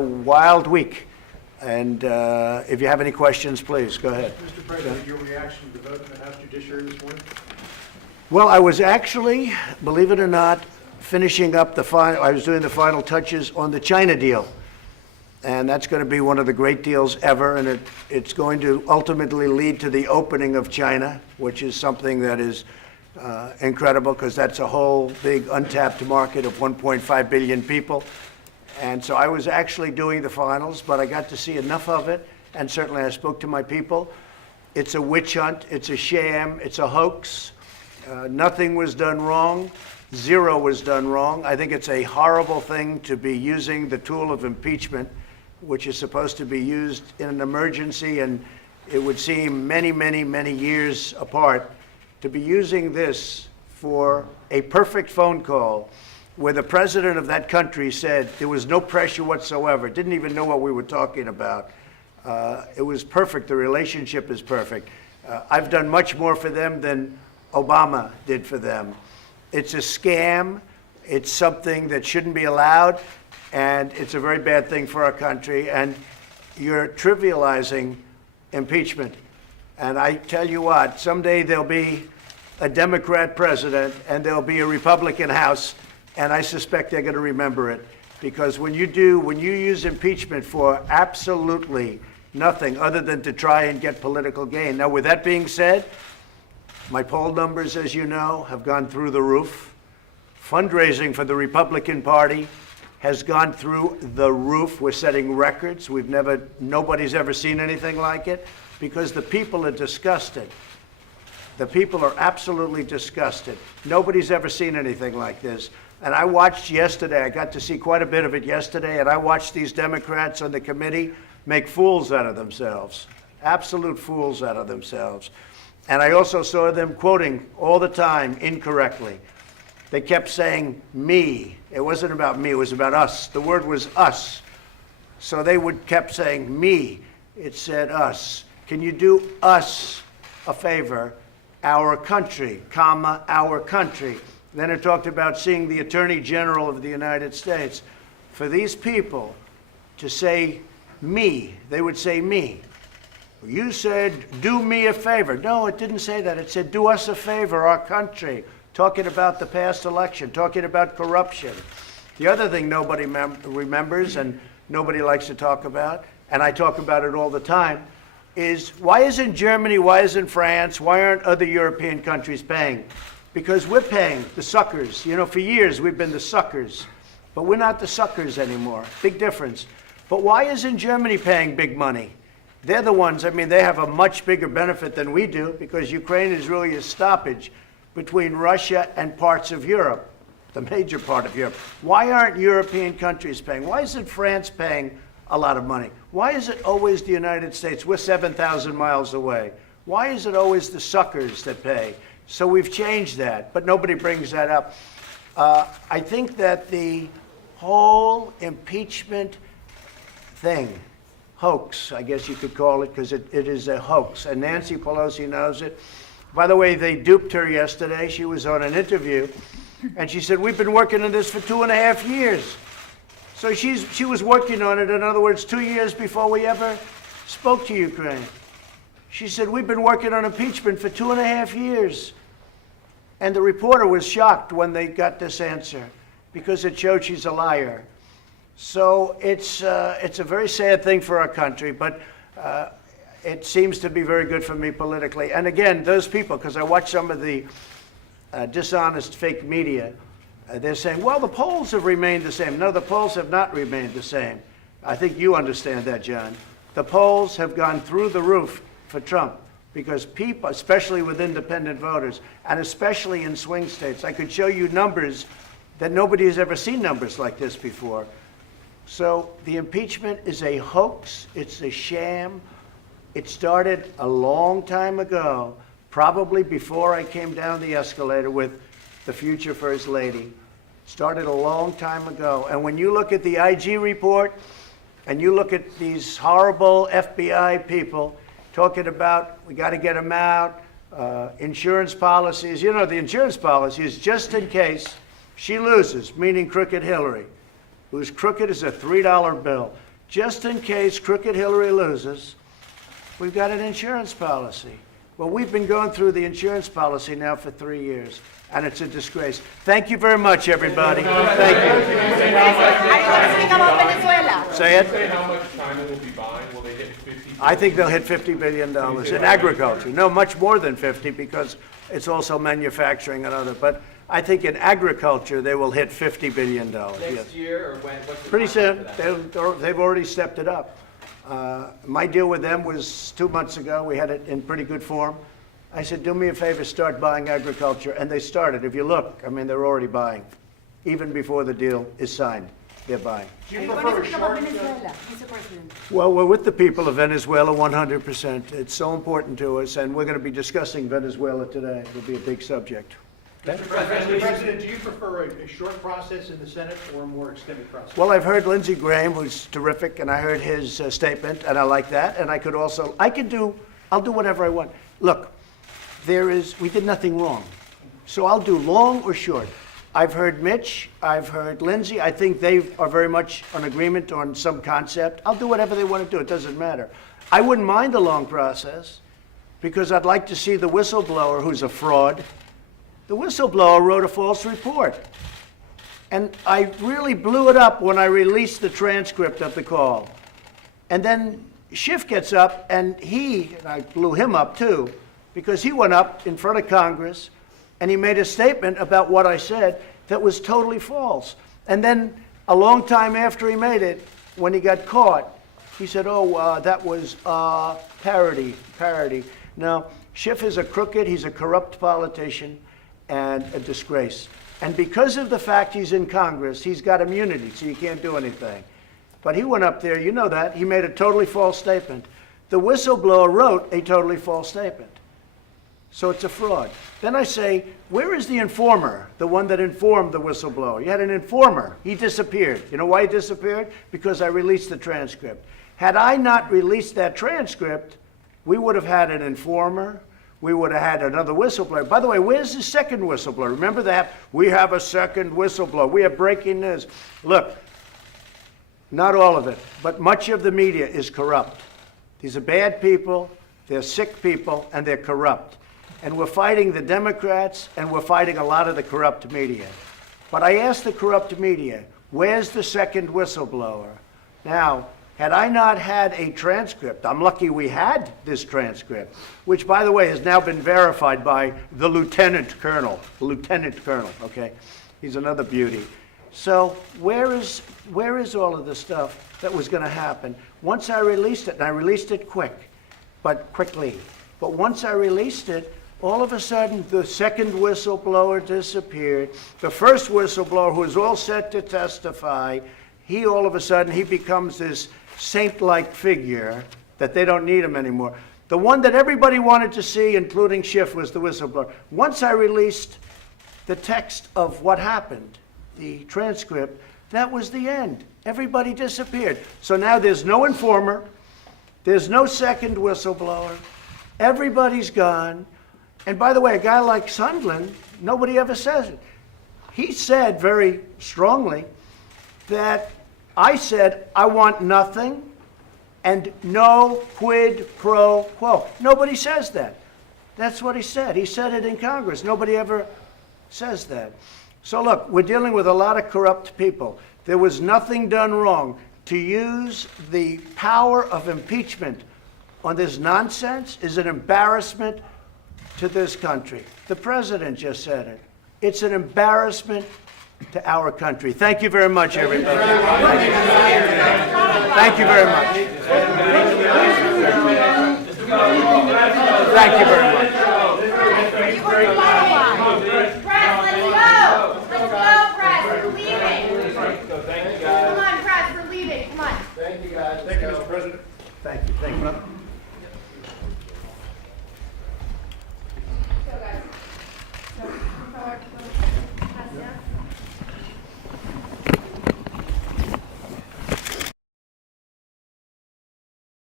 Wild week. And if you have any questions, please go ahead. Mr. President, your reaction to the vote in the House Judiciary this morning? Well, I was actually, believe it or not, finishing up I was doing the final touches on the China deal. And that's going to be one of the great deals ever. And it's going to ultimately lead to the opening of China, which is something that is incredible because that's a whole big untapped market of 1.5 billion people. And so I was actually doing the finals, but I got to see enough of it. And certainly I spoke to my people. It's a witch hunt. It's a sham. It's a hoax. Nothing was done wrong. Zero was done wrong. I think it's a horrible thing to be using the tool of impeachment, which is supposed to be used in an emergency, and it would seem many, many, many years apart, to be using this for a perfect phone call where the president of that country said there was no pressure whatsoever, didn't even know what we were talking about. It was perfect. The relationship is perfect. I've done much more for them than Obama did for them. It's a scam. It's something that shouldn't be allowed, and it's a very bad thing for our country. And you're trivializing impeachment. And I tell you what, someday there'll be a Democrat president and there'll be a Republican House, and I suspect they're going to remember it. Because when you use impeachment for absolutely nothing other than to try and get political gain. Now, with that being said, my poll numbers, as you know, have gone through the roof. Fundraising for the Republican Party has gone through the roof. We're setting records. Nobody's ever seen anything like it because the people are disgusted. The people are absolutely disgusted. Nobody's ever seen anything like this. And I watched yesterday, I got to see quite a bit of it yesterday, and I watched these Democrats on the committee make fools out of themselves, absolute fools out of themselves. And I also saw them quoting all the time incorrectly. They kept saying me. It wasn't about me, it was about us. The word was us. So they kept saying me. It said us. Can you do us a favor? Our country, comma, our country. Then it talked about seeing the Attorney General of the United States. For these people to say me, they would say me. You said, do me a favor. No, it didn't say that. It said, do us a favor, our country. Talking about the past election, talking about corruption. The other thing nobody remembers and nobody likes to talk about, and I talk about it all the time, is why isn't Germany, why isn't France, why aren't other European countries paying? Because we're paying the suckers. You know, for years we've been the suckers, but we're not the suckers anymore. Big difference. But why isn't Germany paying big money? They're the ones, I mean, they have a much bigger benefit than we do because Ukraine is really a stoppage between Russia and parts of Europe, the major part of Europe. Why aren't European countries paying? Why isn't France paying a lot of money? Why is it always the United States? We're 7,000 miles away. Why is it always the suckers that pay? So we've changed that, but nobody brings that up. I think that the whole impeachment thing, hoax, I guess you could call it, because it is a hoax, and Nancy Pelosi knows it. By the way, they duped her yesterday. She was on an interview, and she said, we've been working on this for 2.5 years. So she was working on it, in other words, 2 years before we ever spoke to Ukraine. She said, we've been working on impeachment for 2.5 years. And the reporter was shocked when they got this answer because it showed she's a liar. So it's a very sad thing for our country, but it seems to be very good for me politically. And again, those people, because I watch some of the dishonest fake media, they're saying, well, the polls have remained the same. No, the polls have not remained the same. I think you understand that, John. The polls have gone through the roof for Trump because people, especially with independent voters, and especially in swing states, I could show you numbers that nobody has ever seen numbers like this before. So the impeachment is a hoax. It's a sham. It started a long time ago, probably before I came down the escalator with the future First Lady. It started a long time ago. And when you look at the IG report and you look at these horrible FBI people talking about we got to get them out, insurance policies. You know, the insurance policy is just in case she loses, meaning Crooked Hillary, who's crooked as a $3 bill. just in case Crooked Hillary loses, we've got an insurance policy. Well, we've been going through the insurance policy now for 3 years, and it's a disgrace. Thank you very much, everybody. Thank you. Are you going to speak about Venezuela? Say it. Say how much China will be buying? Will they hit 50? I think they'll hit $50 billion in agriculture. No, much more than 50 because it's also manufacturing and other. But I think in agriculture, they will hit $50 billion. Yes. Next year, or when? What's the Pretty timeline soon. for that? They've already stepped it up. My deal with them was 2 months ago. We had it in pretty good form. I said, do me a favor, start buying agriculture. And they started. If you look, I mean, they're already buying. Even before the deal is signed, they're buying. Do Are you you prefer going a to speak about short? Venezuela, Mr. President? Well, we're with the people of Venezuela 100%. It's so important to us, and we're going to be discussing Venezuela today. It'll be a big subject. Mr. President, do you prefer a short process in the Senate or a more extended process? Well, I've heard Lindsey Graham, who's terrific, and I heard his statement, and I like that. And I'll do whatever I want. Look, we did nothing wrong. So I'll do long or short. I've heard Mitch, I've heard Lindsey. I think they are very much in agreement on some concept. I'll do whatever they want to do. It doesn't matter. I wouldn't mind a long process because I'd like to see the whistleblower, who's a fraud. The whistleblower wrote a false report. And I really blew it up when I released the transcript of the call. And then Schiff gets up, and I blew him up too, because he went up in front of Congress, and he made a statement about what I said that was totally false. And then a long time after he made it, when he got caught, he said, that was parody. Now, Schiff is a crooked, he's a corrupt politician, and a disgrace. And because of the fact he's in Congress, he's got immunity, so you can't do anything. But he went up there, you know that, he made a totally false statement. The whistleblower wrote a totally false statement. So it's a fraud. Then I say, where is the informer, the one that informed the whistleblower? You had an informer. He disappeared. You know why he disappeared? Because I released the transcript. Had I not released that transcript, we would have had an informer. We would have had another whistleblower. By the way, where's the second whistleblower? Remember that? We have a second whistleblower. We have breaking news. Look, not all of it, but much of the media is corrupt. These are bad people, they're sick people, and they're corrupt. And we're fighting the Democrats, and we're fighting a lot of the corrupt media. But I asked the corrupt media, where's the second whistleblower? Now, had I not had a transcript, I'm lucky we had this transcript, which, by the way, has now been verified by the lieutenant colonel, okay? He's another beauty. So where is all of the stuff that was going to happen? Once I released it, and I released it quickly, but once I released it, all of a sudden, the second whistleblower disappeared. The first whistleblower, who was all set to testify, all of a sudden, he becomes this saint-like figure that they don't need him anymore. The one that everybody wanted to see, including Schiff, was the whistleblower. Once I released the text of what happened, the transcript, that was the end. Everybody disappeared. So now there's no informer, there's no second whistleblower, everybody's gone. And by the way, a guy like Sundlun, nobody ever says it. He said very strongly that I said, I want nothing and no quid pro quo. Nobody says that. That's what he said. He said it in Congress. Nobody ever says that. So look, we're dealing with a lot of corrupt people. There was nothing done wrong. To use the power of impeachment on this nonsense is an embarrassment to this country. The president just said it. It's an embarrassment to our country. Thank you very much, everybody. Thank you very much. Thank you very much.